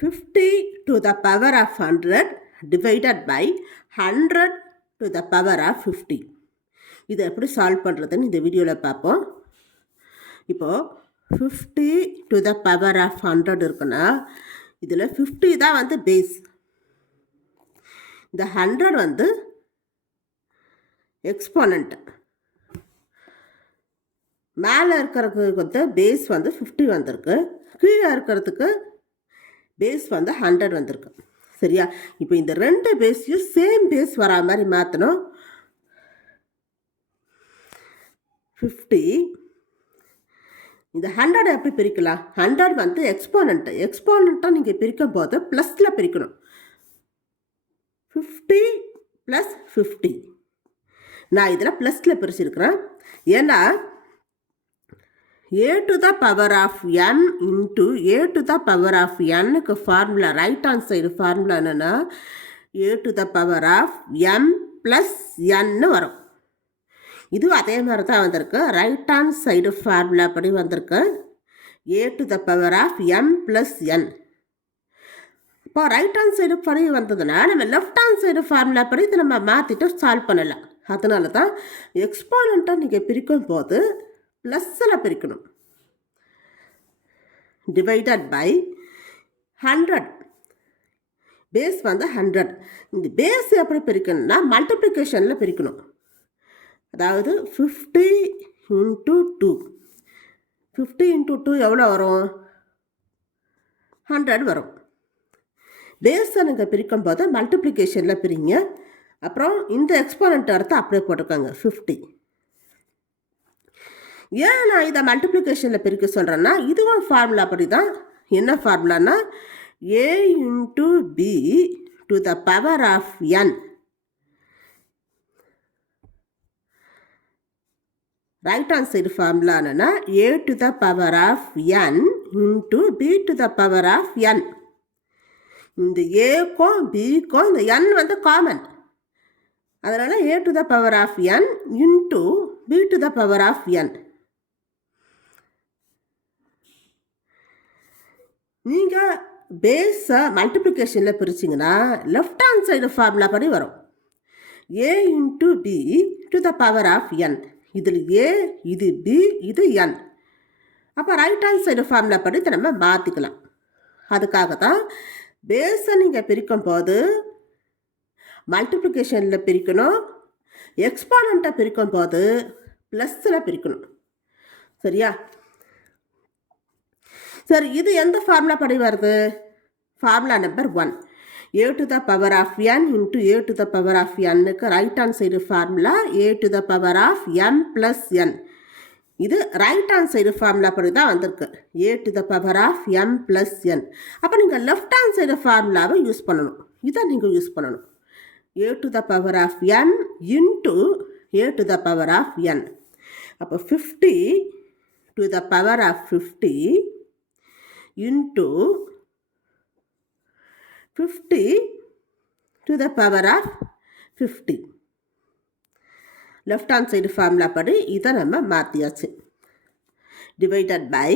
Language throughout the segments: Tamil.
50 to the power of 100 divided by 100 to the power of 50. இதை எப்படி சால்வ் பண்ணுறதுன்னு இந்த வீடியோவில் பார்ப்போம். இப்போது 50 to the power of 100 இருக்குன்னா இதில் 50 தான் வந்து பேஸ், இந்த 100 வந்து எக்ஸ்போனண்ட். மேலே இருக்கிறதுக்கு வந்து பேஸ் வந்து 50 வந்திருக்கு, கீழே இருக்கிறதுக்கு பேஸ் வந்து 100 வந்திருக்கு. சரியா? இப்போ இந்த ரெண்டு பேஸையும் சேம் பேஸ் வரா மாதிரி மாற்றணும். 50 இந்த 100 எப்படி பிரிக்கலாம்? 100 வந்து எக்ஸ்போனண்ட்டை நீங்கள் பிரிக்கும் போது ப்ளஸில் பிரிக்கணும். 50 + 50. நான் இதில் ப்ளஸில் பிரிச்சிருக்கிறேன். ஏன்னா a to the power of n into a to the power of nக்கு formula, right hand side formula என்னென்னா a to the power of m plus n வரும். இதுவும் அதே மாதிரி தான் வந்திருக்கு. ரைட் ஹேண்ட் சைடு ஃபார்முலா படி வந்திருக்கு a to the power of m plus n. இப்போ ரைட் ஹேண்ட் சைடு படி வந்ததுன்னா நம்ம லெஃப்ட் ஹேண்ட் சைடு ஃபார்முலா படி இதை நம்ம மாற்றிட்டு சால்வ் பண்ணலாம். அதனால தான் எக்ஸ்போனண்ட்டை நீங்கள் பிரிக்கும் போது ப்ளஸில் பிரிக்கணும். Divided by 100. பேஸ் வந்து 100. இந்த பேஸ் எப்படி பிரிக்கணும்னா மல்டிப்ளிகேஷனில் பிரிக்கணும். அதாவது 50 × 2. 50 × 2 எவ்வளோ வரும்? 100 வரும். பேஸை நீங்கள் பிரிக்கும் போது மல்டிப்ளிகேஷனில் பிரிங்க. அப்புறம் இந்த எக்ஸ்போனண்ட் அடுத்து அப்படியே போட்டுக்கோங்க 50. ஏன் நான் இதை மல்டிப்ளிகேஷனில் பிரிக்க சொல்கிறேன்னா இதுவும் ஃபார்முலா படி தான். என்ன ஃபார்முலானா a × b to the power of n. Right hand side formula என்னன்னா a to the power of n into b to the power of n. இந்த ஏக்கும் பிக்கும் இந்த n வந்து காமன். அதனால் a to the power of n into b to the power of n. நீங்கள் பேஸை மல்டிப்ளிகேஷனில் பிரிச்சிங்கன்னா லெஃப்ட் ஹேண்ட் சைடு ஃபார்முலா படி வரும் a × b to the power of n. இதில் a, இது b, இது n. அப்போ ரைட் ஹேண்ட் சைடு ஃபார்முலா படி இதை நம்ம மாற்றிக்கலாம். அதுக்காக தான் பேஸை நீங்கள் பிரிக்கும் போது மல்டிப்ளிகேஷனில் பிரிக்கணும், எக்ஸ்போனண்ட்டை பிரிக்கும் போது ப்ளஸில் பிரிக்கணும். சரியா? சரி, இது எந்த ஃபார்முலா படி வருது? Formula number 1. a to the power of n into a to the power of nக்கு right hand side formula a to the power of m plus n. இது ரைட் ஹேண்ட் சைடு ஃபார்முலா படி தான் வந்திருக்கு a to the power of m plus n. அப்போ நீங்கள் லெஃப்ட் ஹேண்ட் சைடு ஃபார்முலாவை யூஸ் பண்ணணும். இதை நீங்கள் யூஸ் பண்ணணும். a to the power of n into a to the power of n. அப்போ 50 to the power of 50 into 50 to the power of 50. Left hand side formula படி இதை நம்ம மாற்றியாச்சு. டிவைடட் பை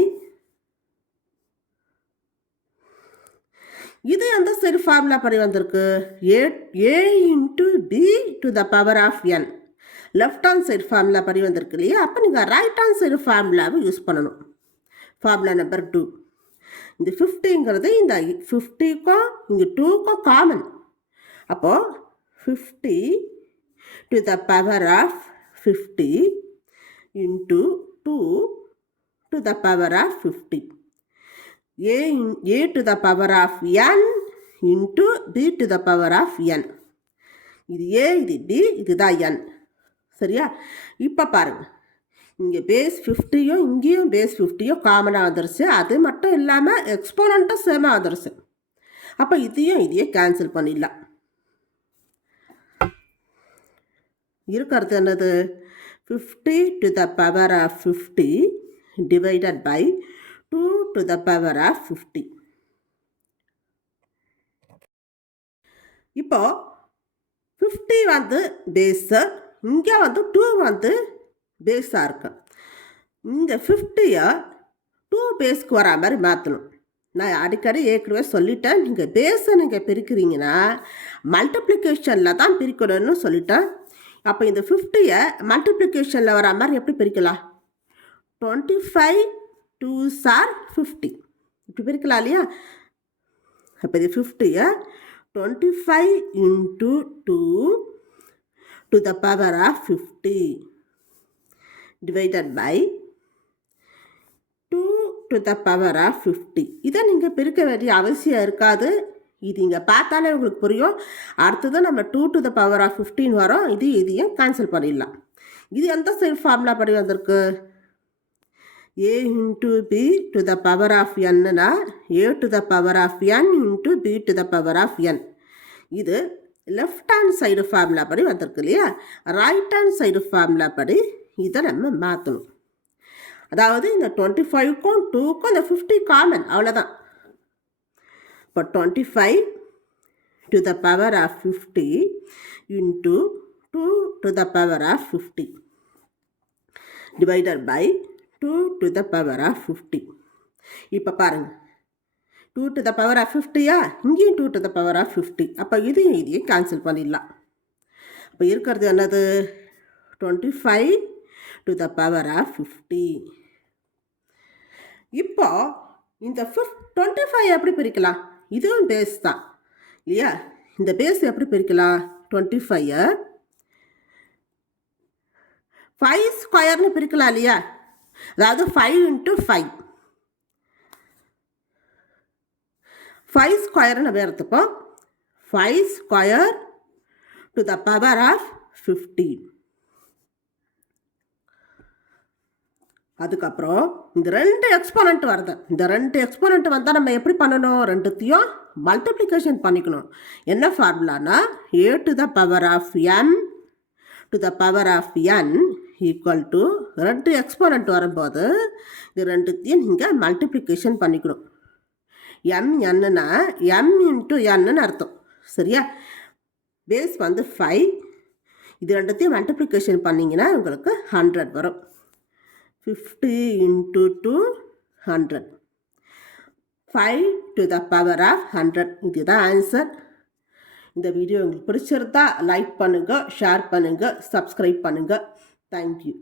இது எந்த சைடு ஃபார்முலா படி வந்திருக்கு? a × b to the power of n. Left hand side formula படி வந்திருக்கு இல்லையா? அப்போ நீங்கள் ரைட் ஹேண்ட் சைடு ஃபார்முலாவை யூஸ் பண்ணணும். Formula number 2. இந்த 50ங்கிறது இந்த 50க்கும் இங்கே 2க்கும் காமன். அப்போது 50 to the power of 50 into 2 to the power of 50. a to the power of n into b to the power of n. இது a, இது b, இதுதான் n. சரியா? இப்போ பாருங்கள், இங்கே பேஸ் 50யும் இங்கேயும் பேஸ் 50யும் காமனாக வந்துருச்சு. அது மட்டும் இல்லாமல் எக்ஸ்போனண்ட்டும் சேமாக வந்துருச்சு. அப்போ இதையும் கேன்சல் பண்ணிடலாம். இருக்கிறது என்னது? 50 to the power of 50 divided by 2 to the power of 50. இப்போ 50 வந்து பேஸு, இங்கே வந்து 2 வந்து பேஸாக இருக்கு. இந்த 50யை 2 பேஸ்க்கு வரா மாதிரி மாற்றணும். நான் அடிக்கடி ஏற்கனவே சொல்லிட்டேன், நீங்கள் பேஸை நீங்கள் பிரிக்கிறீங்கன்னா மல்டிப்ளிகேஷனில் தான் பிரிக்கணும்னு சொல்லிட்டேன். அப்போ இந்த 50யை மல்டிப்ளிகேஷனில் வர மாதிரி எப்படி பிரிக்கலாம்? 25 2s are 50 இப்படி பிரிக்கலாம் இல்லையா? அப்போ இது 50யை 25 into 2 to the power of 50 divided by 2 to the power of 50. இதை நீங்கள் பிரிக்க வேண்டிய அவசியம் இருக்காது. இது இங்கே பார்த்தாலே உங்களுக்கு புரியும். அடுத்தது நம்ம 2 to the power of 15 வரும். இதையும் கேன்சல் பண்ணிடலாம். இது எந்த சைடு ஃபார்முலா படி வந்திருக்கு? a into b to the power of n-னா a to the power of n into b to the power of n. இது லெஃப்ட் ஹேண்ட் சைடு ஃபார்முலா படி வந்திருக்கு இல்லையா? ரைட் ஹேண்ட் சைடு ஃபார்முலா படி இதை நம்ம மாற்றணும். அதாவது இந்த 25க்கும் 2க்கும் இந்த 50 காமன், அவ்வளோதான். இப்போ 25 to the power of 50 into 2 to the power of 50 divided by 2 to the power of 50. இப்போ பாருங்கள், 2 to the power of 50யா? இங்கேயும் 2 to the power of 50. அப்போ இதையும் கேன்சல் பண்ணிடலாம். அப்போ இருக்கிறது என்னது? 25 to the power of 50. இப்போ இந்த 25 எப்படி பிரிக்கலாம்? இதுவும் பேஸ் தான் இல்லையா? இந்த பேஸ் எப்படி பிரிக்கலாம்? 25யை 5 ஸ்கொயர்னு பிரிக்கலாம் இல்லையா? அதாவது 5 into 5 5 ஸ்கொயர்னு நம்ம எடுத்துப்போம். 5 square to the power of 15. அதுக்கப்புறம் இந்த 2 எக்ஸ்போனண்ட் வருது. இந்த 2 எக்ஸ்போனண்ட் வந்தால் நம்ம எப்படி பண்ணணும்? ரெண்டுத்தையும் மல்டிப்ளிகேஷன் பண்ணிக்கணும். என்ன ஃபார்முலானா a to the power of n to the power of n equal to 2 exponent வரும்போது இது ரெண்டுத்தையும் நீங்கள் மல்டிப்ளிகேஷன் பண்ணிக்கணும். mnனா m இன்ட்டு n அர்த்தம். சரியா? பேஸ் வந்து 5. இது ரெண்டுத்தையும் மல்டிப்ளிகேஷன் பண்ணிங்கன்னா உங்களுக்கு 100 வரும். 50 into 2 100. 5 to the power of 100. இதுதான் ஆன்சர். இந்த வீடியோ உங்களுக்கு பிடிச்சிருந்தா லைக் பண்ணுங்கள், ஷேர் பண்ணுங்கள், சப்ஸ்கிரைப் பண்ணுங்கள். Thank you.